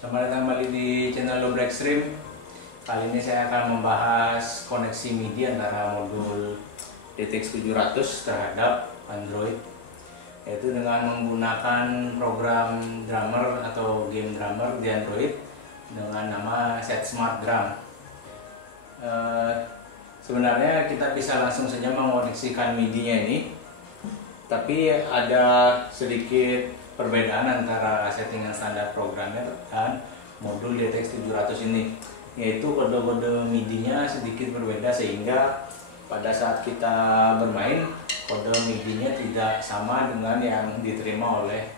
Selamat datang kembali di channel Lubra Extreme. Kali ini saya akan membahas koneksi MIDI antara modul DTX 700 terhadap Android, yaitu dengan menggunakan program drummer atau game drummer di Android dengan nama SetSmart Drum. Sebenarnya kita bisa langsung saja mengoneksikan MIDI-nya ini, tapi ada sedikit perbedaan antara settingan standar programnya dan modul DTX 700 ini, yaitu kode-kode MIDI-nya sedikit berbeda, sehingga pada saat kita bermain kode MIDI-nya tidak sama dengan yang diterima oleh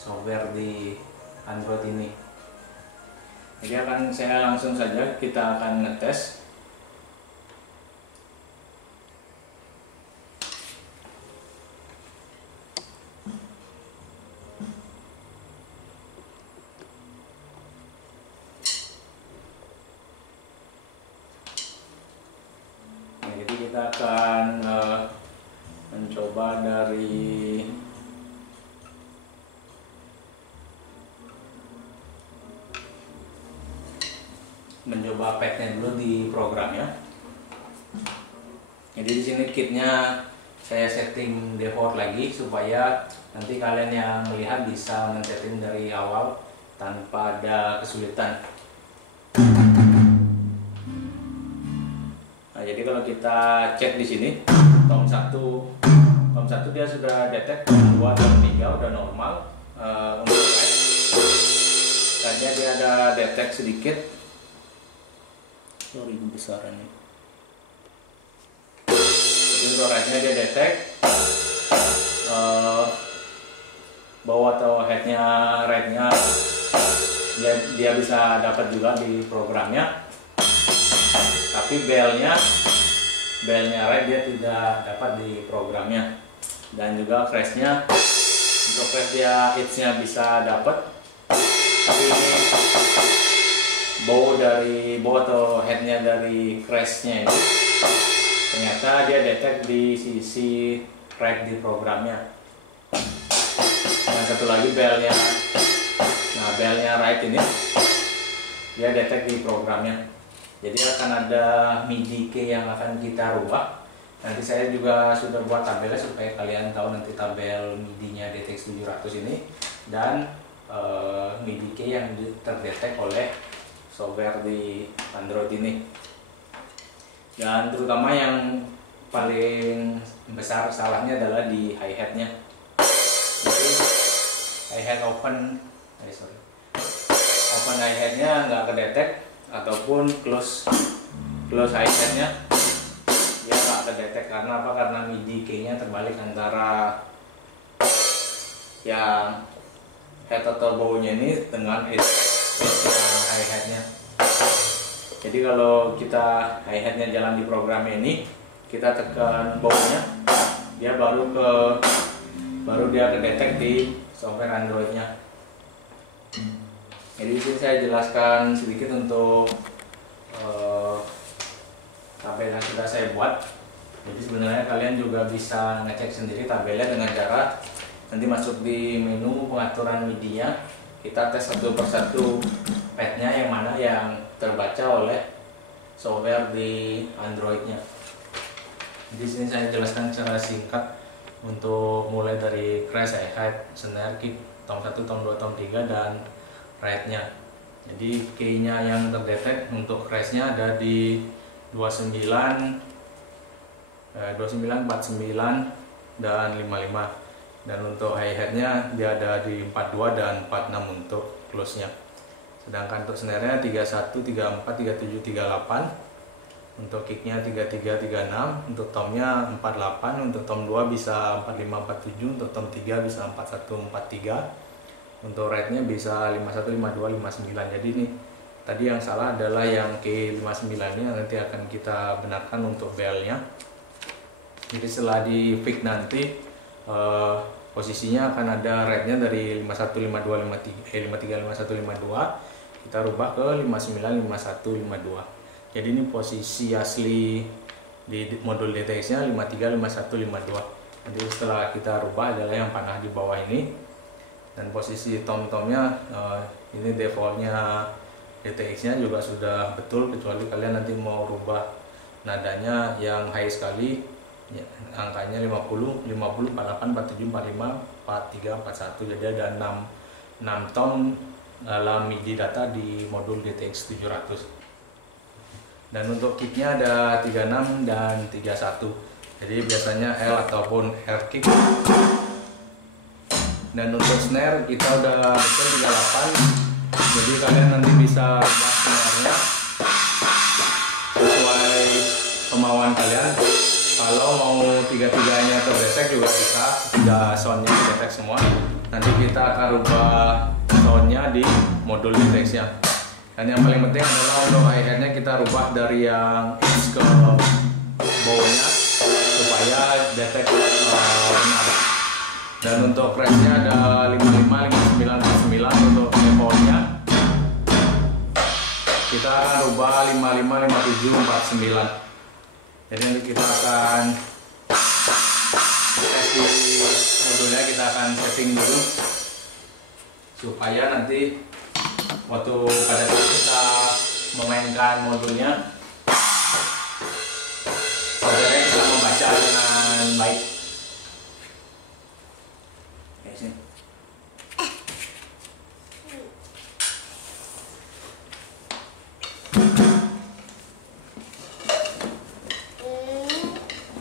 software di Android ini. Jadi saya langsung saja kita akan ngetes. Jadi kita akan mencoba dari padnya dulu di programnya. Jadi di sini kitnya saya setting default lagi supaya nanti kalian yang melihat bisa men-setting dari awal tanpa ada kesulitan. Nah, jadi kalau kita cek di sini, tom 1 dia sudah detect, tom 2 dan 3 udah normal. Untuk right, tadinya dia ada detect sedikit. Sorry, besarannya. Jadi untuk right-nya dia detect, bawah atau headnya, right-nya dia bisa dapat juga di programnya. Tapi belnya right dia tidak dapat di programnya, dan juga crashnya, untuk crash dia hitsnya bisa dapat, tapi ini bow atau headnya dari crashnya ini ternyata dia detect di sisi right di programnya. Dan satu lagi belnya right ini dia detect di programnya. Jadi akan ada MIDI key yang akan kita rubah. Nanti saya juga sudah buat tabelnya supaya kalian tahu nanti tabel MIDI-nya DTX 700 ini dan MIDI key yang terdetek oleh software di Android ini. Dan terutama yang paling besar salahnya adalah di hi-hat-nya. Jadi hi-hat open hi-hat-nya nggak kedetek, ataupun close hi-hat-nya dia nggak kedetek. Karena apa? Karena MIDI key-nya terbalik antara yang head atau bow-nya ini dengan hi-hat-nya. Jadi kalau kita hi-hat-nya jalan di program ini, kita tekan bow-nya, dia baru dia kedetek di software Android-nya. Jadi disini saya jelaskan sedikit untuk tabel yang sudah saya buat. Jadi sebenarnya kalian juga bisa ngecek sendiri tabelnya dengan cara nanti masuk di menu pengaturan MIDI-nya, kita tes satu persatu padnya yang mana yang terbaca oleh software di Android-nya. Di sini saya jelaskan secara singkat untuk mulai dari crash, hi-hat, snare, kick, tom 1, tom 2, tom 3 dan right-nya. Jadi key-nya yang terdetek untuk crash-nya ada di 29, 49, dan 55. Dan untuk hi-hat-nya dia ada di 42 dan 46 untuk close-nya. Sedangkan untuk snare-nya 31, 34, 37, 38. Untuk kick-nya 33, 36. Untuk tom-nya 48. Untuk tom 2 bisa 45, 47. Untuk tom 3 bisa 41, 43. Untuk right-nya bisa 51, 52, 59. Jadi ini tadi yang salah adalah yang K59 nya, nanti akan kita benarkan untuk bell-nya. Jadi setelah di fix nanti posisinya akan ada right-nya dari 51, 52, 53, 51, 52. Kita rubah ke 59, 51, 52. Jadi ini posisi asli di modul DTX-nya 53, 51, 52. Jadi setelah kita rubah adalah yang panah di bawah ini. Dan posisi tom-tomnya Ini defaultnya DTX-nya juga sudah betul, kecuali kalian nanti mau rubah nadanya yang high sekali, ya, angkanya 50, 50, 48, 47, 45, 43, 41. Jadi ada 6 tone dalam MIDI data di modul DTX 700. Dan untuk kicknya ada 36 dan 31. Jadi biasanya L ataupun R kick. Dan untuk snare kita udah betul 38. Jadi kalian nanti bisa rubah snare-nya sesuai kemauan kalian. Kalau mau tiga-tiganya terdetek juga bisa, 3 soundnya terdetek semua. Nanti kita akan rubah soundnya di modul DTX-nya. Dan yang paling penting adalah untuk hi-hat-nya kita rubah dari yang H ke bow-nya supaya detek benar. Dan untuk crash-nya ada 55, 59, 49 untuk default-nya. Kita akan rubah 55, 57, 49. Jadi nanti kita akan tes di modulnya, kita akan setting dulu supaya nanti waktu pada saat kita memainkan modulnya software bisa membaca dengan baik.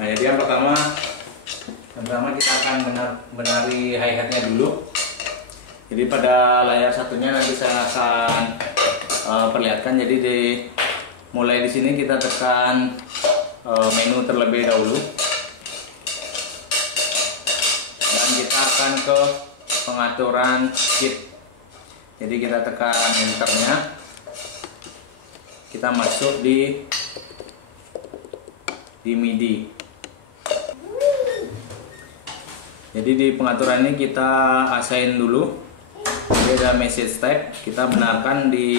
Nah, jadi yang pertama kita akan benari hi-hat-nya dulu. Jadi pada layar satunya nanti saya akan perlihatkan. Jadi mulai di sini kita tekan menu terlebih dahulu, dan kita akan ke pengaturan kit. Jadi kita tekan enternya, kita masuk di MIDI. Jadi di pengaturan ini kita assign dulu. Jadi ada message type, kita benarkan di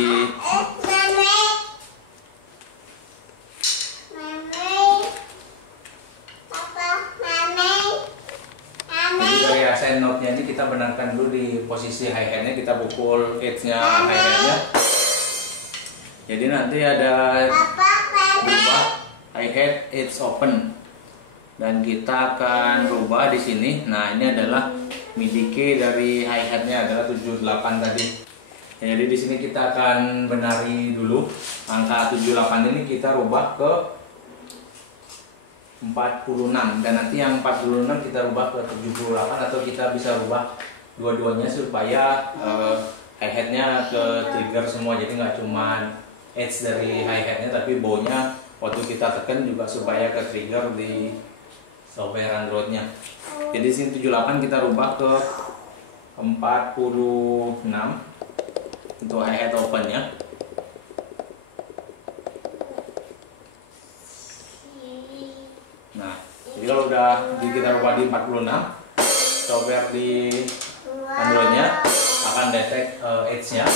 dari assign note-nya ini kita benarkan dulu di posisi hi-hat-nya, kita pukul edge-nya hi-hat-nya. Jadi nanti ada berubah hi-hat edge open, dan kita akan rubah di sini. Nah, ini adalah MIDI key dari hi-hat-nya adalah 78 tadi. Ya, jadi di sini kita akan benari dulu angka 78 ini, kita rubah ke 46, dan nanti yang 46 kita rubah ke 78, atau kita bisa rubah dua-duanya supaya hi-hat-nya ke trigger semua. Jadi nggak cuma edge dari hi-hat-nya, tapi bow-nya waktu kita tekan juga supaya ke trigger di software Android-nya. Jadi di sini 78 kita rubah ke 46 untuk hi-hat open-nya. Nah, jadi kalau udah kita rubah di 46, software di Android-nya akan detect edge-nya,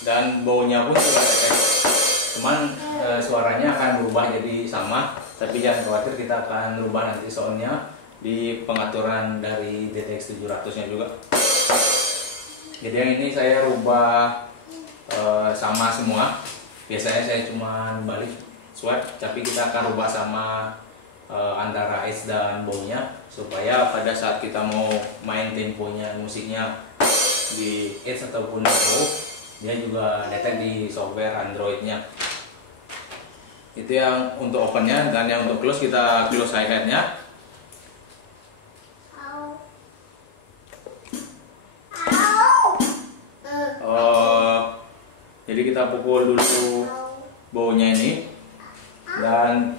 dan bow-nya pun juga detect. Cuman suaranya akan berubah jadi sama, tapi jangan khawatir, kita akan rubah nanti soundnya di pengaturan dari DTX 700-nya juga. Jadi yang ini saya rubah sama semua. Biasanya saya cuma balik swipe, tapi kita akan rubah sama antara edge dan bow-nya, supaya pada saat kita mau main temponya, musiknya di edge ataupun di bow, dia juga detect di software Android-nya. Itu yang untuk open-nya, dan yang untuk close kita close hi-hat-nya. Jadi kita pukul dulu bow-nya ini, dan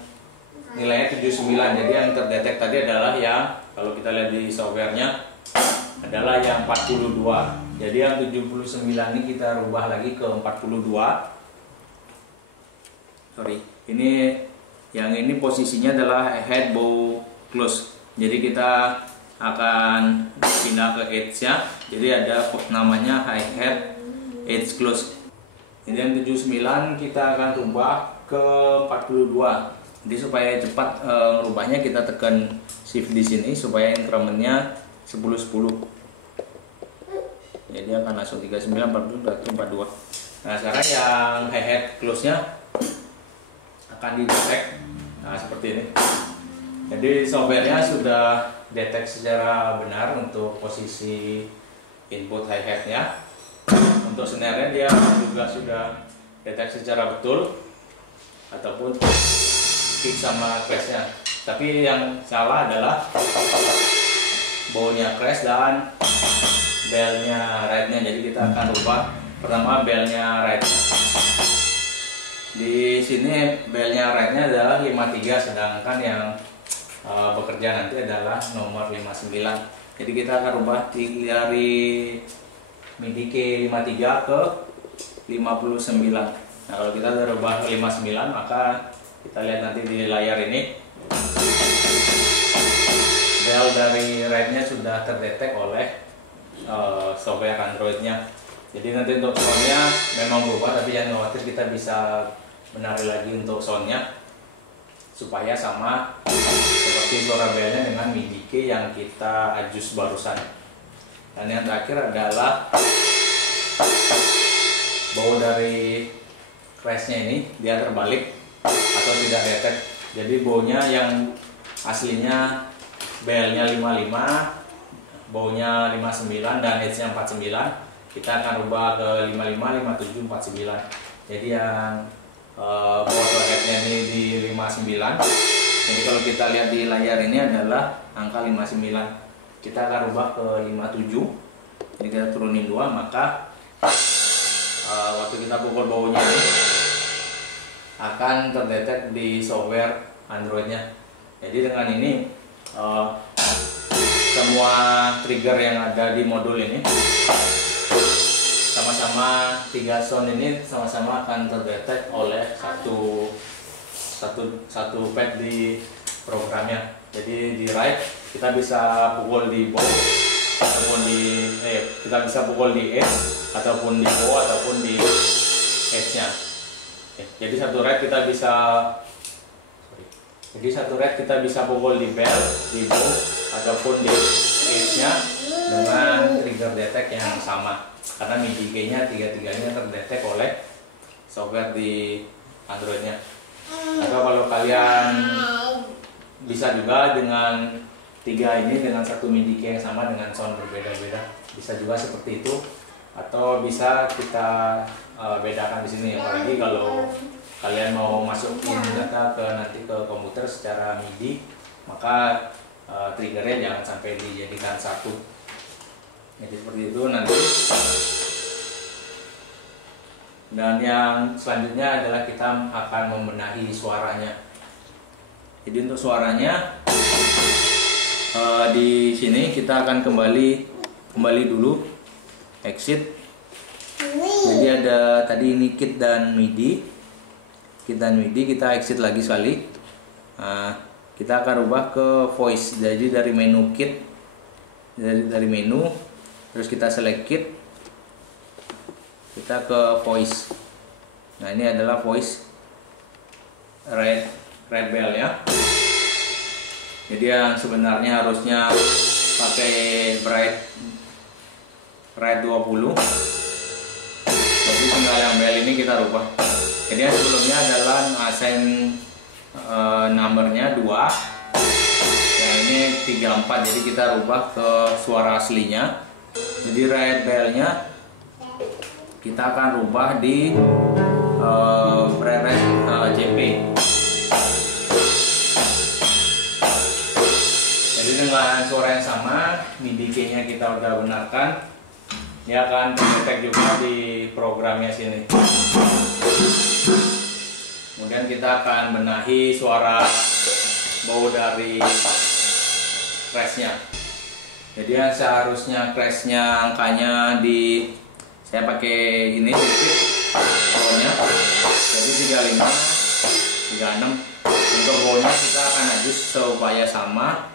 nilainya 79. Jadi yang terdetek tadi adalah yang, kalau kita lihat di softwarenya, adalah yang 42. Jadi yang 79 ini kita rubah lagi ke 42. Sorry, ini yang ini posisinya adalah head bow close. Jadi kita akan pindah ke edge-nya. Jadi ada namanya hi-hat edge close. Jadi yang 79 kita akan rubah ke 42. Jadi supaya cepat merubahnya, kita tekan shift di sini supaya incrementnya 10-10. jadi akan langsung 39, 40, 42. Nah sekarang yang hi-hat close-nya akan didetek. Nah seperti ini. Jadi softwarenya sudah detek secara benar untuk posisi input hi-hat-nya. Untuk snare-nya dia juga sudah detek secara betul, ataupun kick sama crash-nya. Tapi yang salah adalah bawnya crash dan bell-nya ride-nya. Jadi kita akan ubah pertama bell-nya ride-nya. Di sini bell-nya ride-nya adalah 53, sedangkan yang bekerja nanti adalah nomor 59. Jadi kita akan ubah dari MIDI K53 ke 59. Nah kalau kita udah ubah ke 59, maka kita lihat nanti di layar ini bell dari ride-nya sudah terdetek oleh software Android-nya. Jadi nanti untuk sound-nya memang berubah, tapi jangan khawatir, kita bisa menari lagi untuk sound-nya supaya sama seperti suara bell-nya dengan MIDI K yang kita adjust barusan. Dan yang terakhir adalah bau dari crash-nya ini dia terbalik atau tidak detect. Jadi baunya yang aslinya bell-nya 55, baunya 59 dan edge-nya 49, kita akan rubah ke 55, 57, 49. Jadi yang bau atau head-nya ini di 59. Jadi kalau kita lihat di layar ini adalah angka 59. Kita akan rubah ke 57. Jadi kita turunin 2, maka waktu kita pukul baunya ini akan terdetek di software Android-nya. Jadi dengan ini semua trigger yang ada di modul ini sama-sama 3 sound ini sama-sama akan terdetek oleh satu pad di programnya. Jadi di right kita bisa pukul di bow ataupun kita bisa pukul di edge ataupun di bow ataupun di edge-nya. Jadi satu red kita bisa pukul di bell, di bow ataupun di edge-nya dengan trigger detect yang sama, karena MIDI K-nya tiga-tiganya terdetek oleh software di Android-nya. Atau kalau kalian bisa juga dengan 3 ini dengan satu MIDI K yang sama dengan sound berbeda-beda, bisa juga seperti itu. Atau bisa kita bedakan di sini, apalagi kalau kalian mau masukin data nanti ke komputer secara MIDI, maka triggernya jangan sampai dijadikan satu. Jadi seperti itu nanti. Dan yang selanjutnya adalah kita akan membenahi suaranya. Jadi untuk suaranya di sini kita akan kembali dulu exit. Jadi ada tadi ini kit dan MIDI. Kita exit lagi sekali. Kita akan rubah ke voice. Jadi dari menu kit, dari menu, terus kita select kit, kita ke voice. Nah ini adalah voice red bell ya. Jadi yang sebenarnya harusnya pakai bright 20. Jadi tinggal yang bell ini kita rubah. Jadi yang sebelumnya adalah assign numbernya 2. Yang ini 34. Jadi kita rubah ke suara aslinya. Jadi red bell-nya kita akan rubah di pre-red JP. Jadi dengan suara yang sama, MIDI K-nya kita udah benarkan, dia akan terdetek juga di programnya sini. Kemudian kita akan benahi suara bau dari crash-nya. Jadi yang seharusnya crash-nya angkanya saya pakai ini bawnya, jadi 35, 36. Untuk bawnya kita akan adjust supaya sama,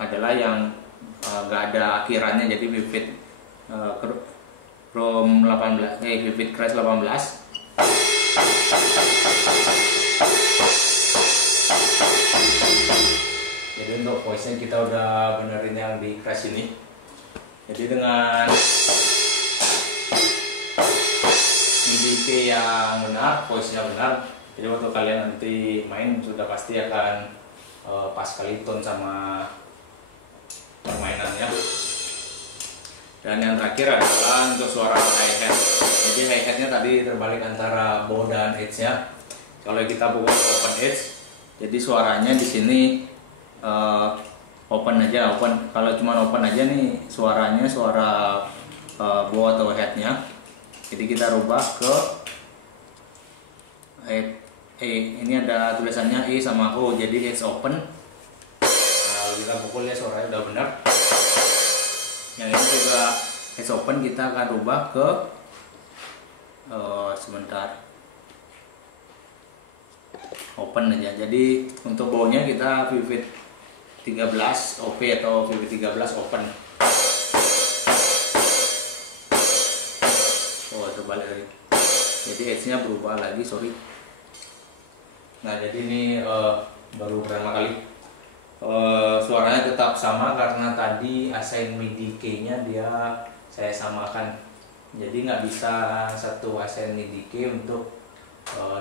adalah yang gak ada akhirannya, jadi vivid Chrome 18, vivid crash 18. Jadi Jadi untuk voice nya kita udah benerin yang di crash ini. Jadi dengan MIDI key yang benar, voice nya benar, jadi waktu kalian nanti main sudah pasti akan pas kali tone sama permainannya. Dan yang terakhir adalah untuk suara hi-hat. Jadi hi-hatnya tadi terbalik antara bow dan edge-nya. Kalau kita buka open edge, jadi suaranya di sini open aja, open. Kalau cuma open aja nih suaranya suara bow atau headnya. Jadi kita rubah ke ini ada tulisannya E sama O, jadi edge open. Kalau kita pukul ya suaranya udah benar. Yang ini juga edge open, kita akan rubah ke sebentar, open aja. Jadi untuk bawnya kita Vivid 13 OP atau Vivid 13 open. Oh, terbalik lagi. Jadi edge-nya berubah lagi, sorry. Nah, jadi ini baru pertama kali. Suaranya tetap sama karena tadi assign MIDI key-nya saya samakan. Jadi nggak bisa satu assign MIDI key untuk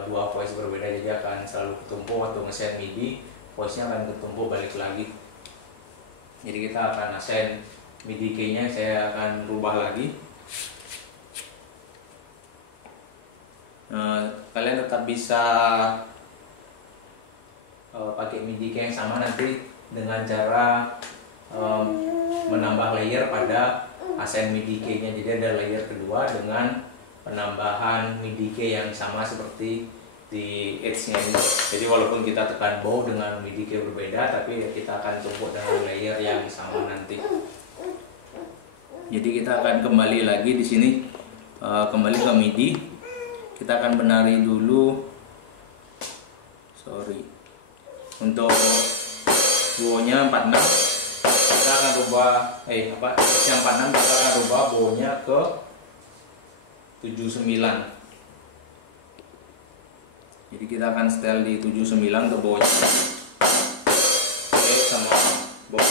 dua voice berbeda, jadi akan selalu ketumpuk waktu nge-set MIDI, voice-nya akan ketumpuk balik lagi. Jadi kita akan assign MIDI key-nya, saya akan rubah lagi. Kalian tetap bisa pakai MIDI key yang sama nanti dengan cara menambah layer pada assign MIDI key-nya. Jadi ada layer kedua dengan penambahan MIDI key yang sama seperti di edge-nya ini. Jadi walaupun kita tekan bow dengan MIDI key berbeda, tapi kita akan tumpuk dengan layer yang sama nanti. Jadi kita akan kembali lagi di sini, kembali ke MIDI. Kita akan benari dulu, sorry, untuk bow-nya 46. Kita akan rubah yang 46 kita akan rubah bow-nya ke 79. Jadi kita akan setel di 79 untuk bawahnya. Oke, sama bow.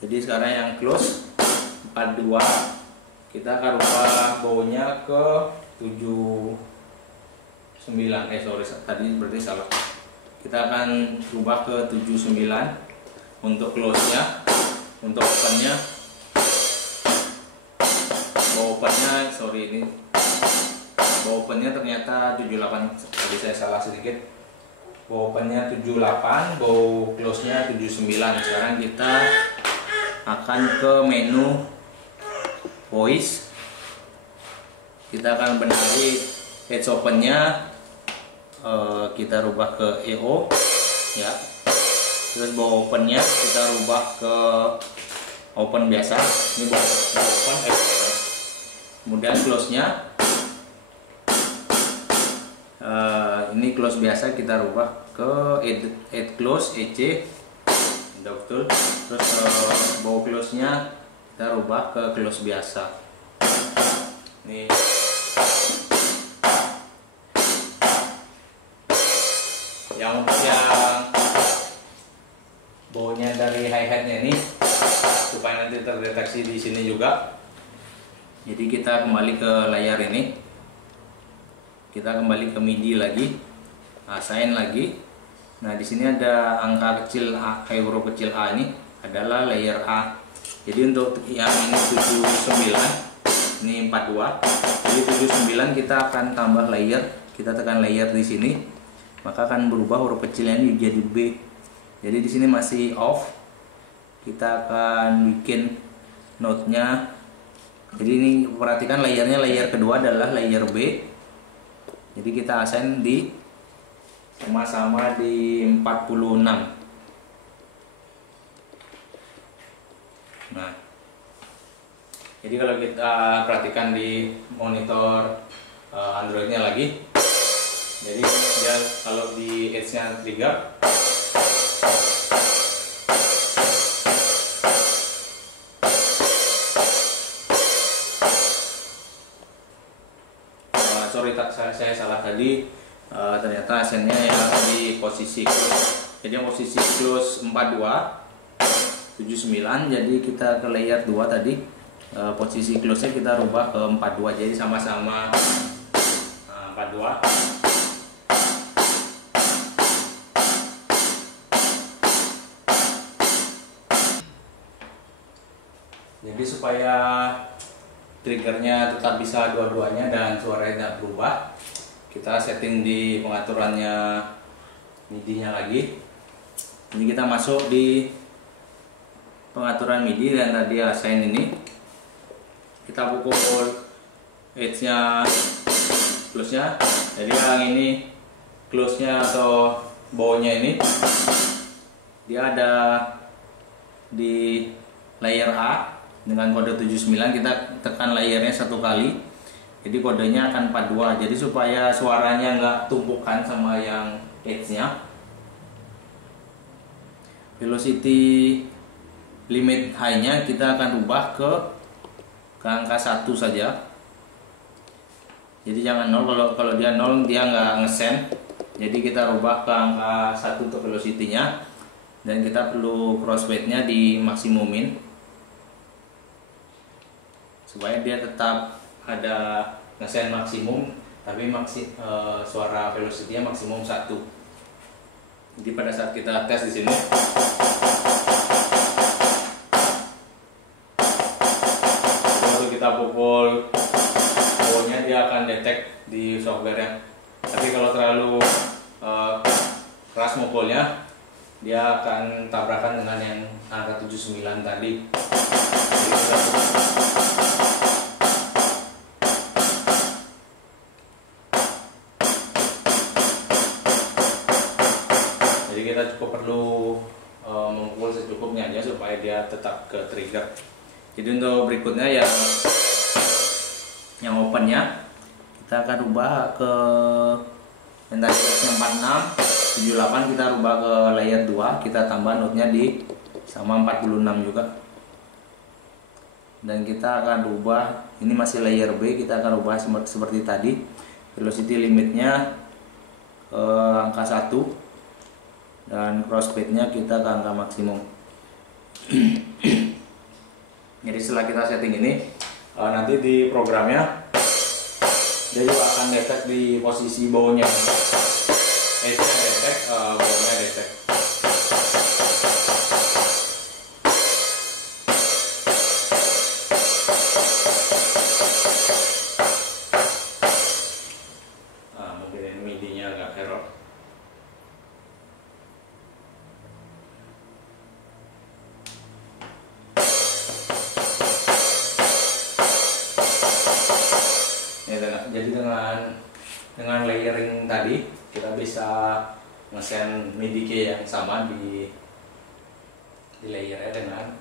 Jadi sekarang yang close 42, kita akan rubah bawahnya ke 79. Sorry, tadi berarti salah. Kita akan rubah ke 79 untuk close-nya. Untuk open-nya, sorry, ini bow opennya ternyata 78, tadi saya salah sedikit. Bow opennya 78, bow close nya 79. Sekarang kita akan ke menu voice. Kita akan benari edge opennya, kita rubah ke EO ya. Terus bow opennya kita rubah ke open biasa. Ini bow open, kemudian close-nya ini close biasa kita rubah ke add close EC, udah betul. Terus bow close-nya kita rubah ke close biasa. Ini yang bawnya dari hi-hat-nya ini supaya nanti terdeteksi di sini juga. Jadi kita kembali ke layar ini, kita kembali ke MIDI lagi, assign lagi. Nah, di sini ada angka kecil A, huruf kecil A ini adalah layer A. Jadi untuk yang ini 79, ini 42. Jadi 79 kita akan tambah layer, kita tekan layer di sini, maka akan berubah huruf kecilnya ini jadi B. Jadi di sini masih off. Kita akan bikin note-nya. Jadi ini perhatikan layernya, layer kedua adalah layer B. Jadi kita assign di sama-sama di 46. Nah, jadi kalau kita perhatikan di monitor Androidnya lagi, jadi dia kalau di edge-nya trigger, sorry, saya salah tadi. Ternyata hasilnya yang di posisi close. Jadi yang posisi close 42 79, jadi kita ke layer 2 tadi, posisi close nya kita rubah ke 42, jadi sama-sama 42. Jadi supaya triggernya tetap bisa dua-duanya dan suaranya tidak berubah, kita setting di pengaturannya MIDI nya lagi. Ini kita masuk di pengaturan MIDI dan tadi assign ini, kita pukul edge nya, close nya. Jadi yang ini close nya atau bow nya ini dia ada di layer A dengan kode 79, kita tekan layernya satu kali, jadi kodenya akan 42. Jadi supaya suaranya nggak tumpukan sama yang edge nya, velocity limit high nya kita akan rubah ke angka 1 saja. Jadi jangan 0, kalau dia 0 dia nggak ngesen, jadi kita rubah ke angka 1 untuk velocity nya, dan kita perlu crossfade nya di maksimumin supaya dia tetap ada ngesen maksimum, tapi suara velocity-nya maksimum 1. Jadi pada saat kita tes di sini, waktu kita pukul powernya dia akan detect di software-nya. Tapi kalau terlalu keras mukulnya, dia akan tabrakan dengan yang angka 79 tadi. Jadi kita cukup perlu memukul secukupnya aja supaya dia tetap ke trigger. Jadi untuk berikutnya yang opennya kita akan rubah ke yang tadi 46 78, kita rubah ke layer 2, kita tambah note-nya di sama 46 juga. Dan kita akan rubah, ini masih layer B, kita akan rubah seperti tadi, velocity limitnya ke angka 1 dan crossfade-nya kita ke angka maksimum. Jadi setelah kita setting ini, nanti di programnya dia juga akan detect di posisi bawahnya, edge-nya detect, bawahnya detect. Mungkin MIDI-nya agak error. Jadi dengan layering tadi kita bisa ngesen MIDI key yang sama di layernya dengan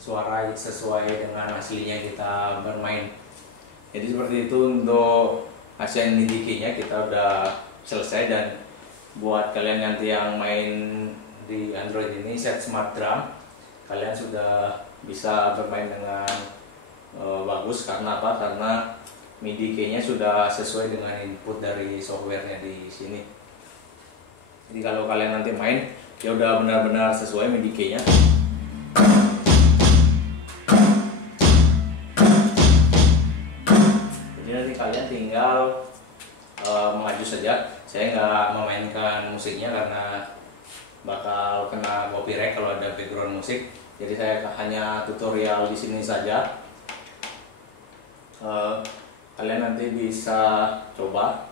suara sesuai dengan aslinya kita bermain. Jadi seperti itu untuk hasil MIDI key-nya kita udah selesai. Dan buat kalian nanti yang main di Android ini set smart drum, kalian sudah bisa bermain dengan bagus. Karena apa? Karena MIDI key-nya sudah sesuai dengan input dari softwarenya di sini. Jadi kalau kalian nanti main, ya udah benar-benar sesuai MIDI key-nya. Jadi nanti kalian tinggal mengaju saja. Saya nggak memainkan musiknya karena bakal kena copyright kalau ada background musik. Jadi saya hanya tutorial di sini saja. Kalian nanti bisa coba,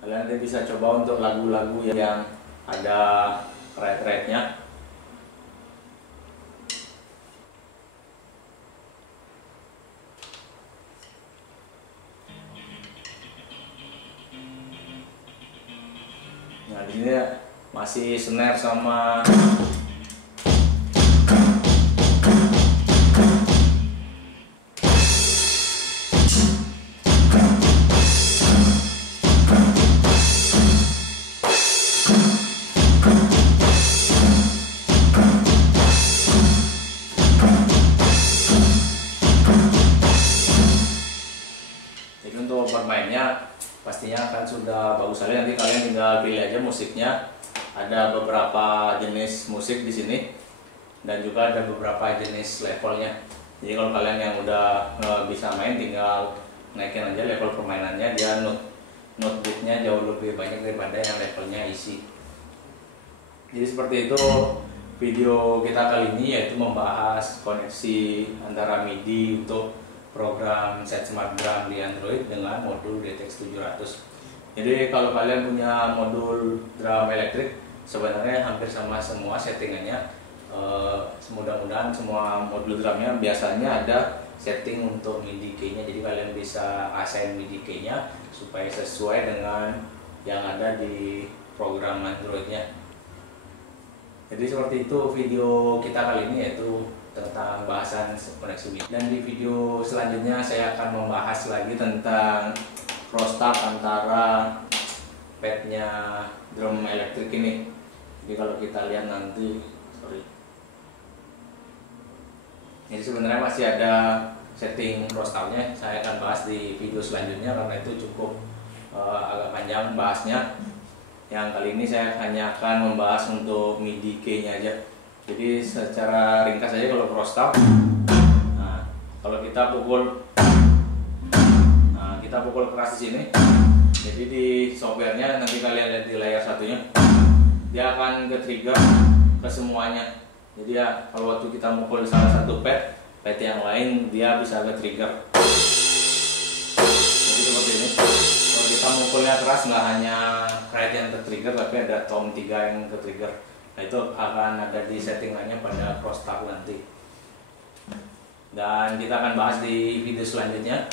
kalian nanti bisa coba untuk lagu-lagu yang ada rate-rate-nya. Nah di sini masih snare sama soundnya pastinya akan sudah bagus sekali. Nanti kalian tinggal pilih aja musiknya. Ada beberapa jenis musik di sini dan juga ada beberapa jenis levelnya. Jadi kalau kalian yang udah bisa main, tinggal naikin aja level permainannya. Dia note beatnya jauh lebih banyak daripada yang levelnya easy. Jadi seperti itu video kita kali ini, yaitu membahas koneksi antara MIDI untuk program set smart drum di Android dengan modul DTX 700. Jadi kalau kalian punya modul drum elektrik, sebenarnya hampir sama semua settingannya. Mudah-mudahan semua modul drumnya biasanya ada setting untuk MIDI key-nya. Jadi kalian bisa assign MIDI key-nya supaya sesuai dengan yang ada di program Android-nya. Jadi seperti itu video kita kali ini, yaitu tentang bahasan koneksi MIDI. Dan di video selanjutnya saya akan membahas lagi tentang crosstalk antara padnya drum elektrik ini. Jadi kalau kita lihat nanti, jadi sebenarnya masih ada setting crosstalknya. Saya akan bahas di video selanjutnya karena itu cukup agak panjang bahasnya. Yang kali ini saya hanya akan membahas untuk MIDI key-nya aja. Jadi secara ringkas aja kalau crosstalk, nah, kalau kita pukul keras di sini, jadi di softwarenya nanti kalian lihat di layar satunya, dia akan ke trigger ke semuanya. Jadi ya kalau waktu kita mukul salah satu pad yang lain, dia bisa ke trigger. Jadi seperti ini. Kalau kita mukulnya keras, nggak hanya Ride yang ke trigger, tapi ada tom 3 yang ke trigger. Nah itu akan ada di settingannya pada crosstalk nanti. Dan kita akan bahas di video selanjutnya.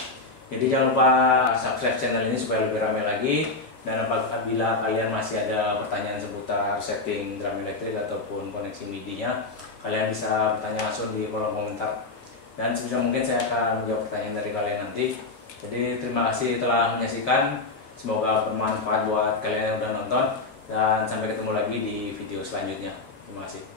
Jadi jangan lupa subscribe channel ini supaya lebih ramai lagi. Dan apabila kalian masih ada pertanyaan seputar setting drum elektrik ataupun koneksi MIDI-nya, kalian bisa bertanya langsung di kolom komentar. Dan sebisa mungkin saya akan menjawab pertanyaan dari kalian nanti. Jadi terima kasih telah menyaksikan. Semoga bermanfaat buat kalian yang udah nonton. Dan sampai ketemu lagi di video selanjutnya. Terima kasih.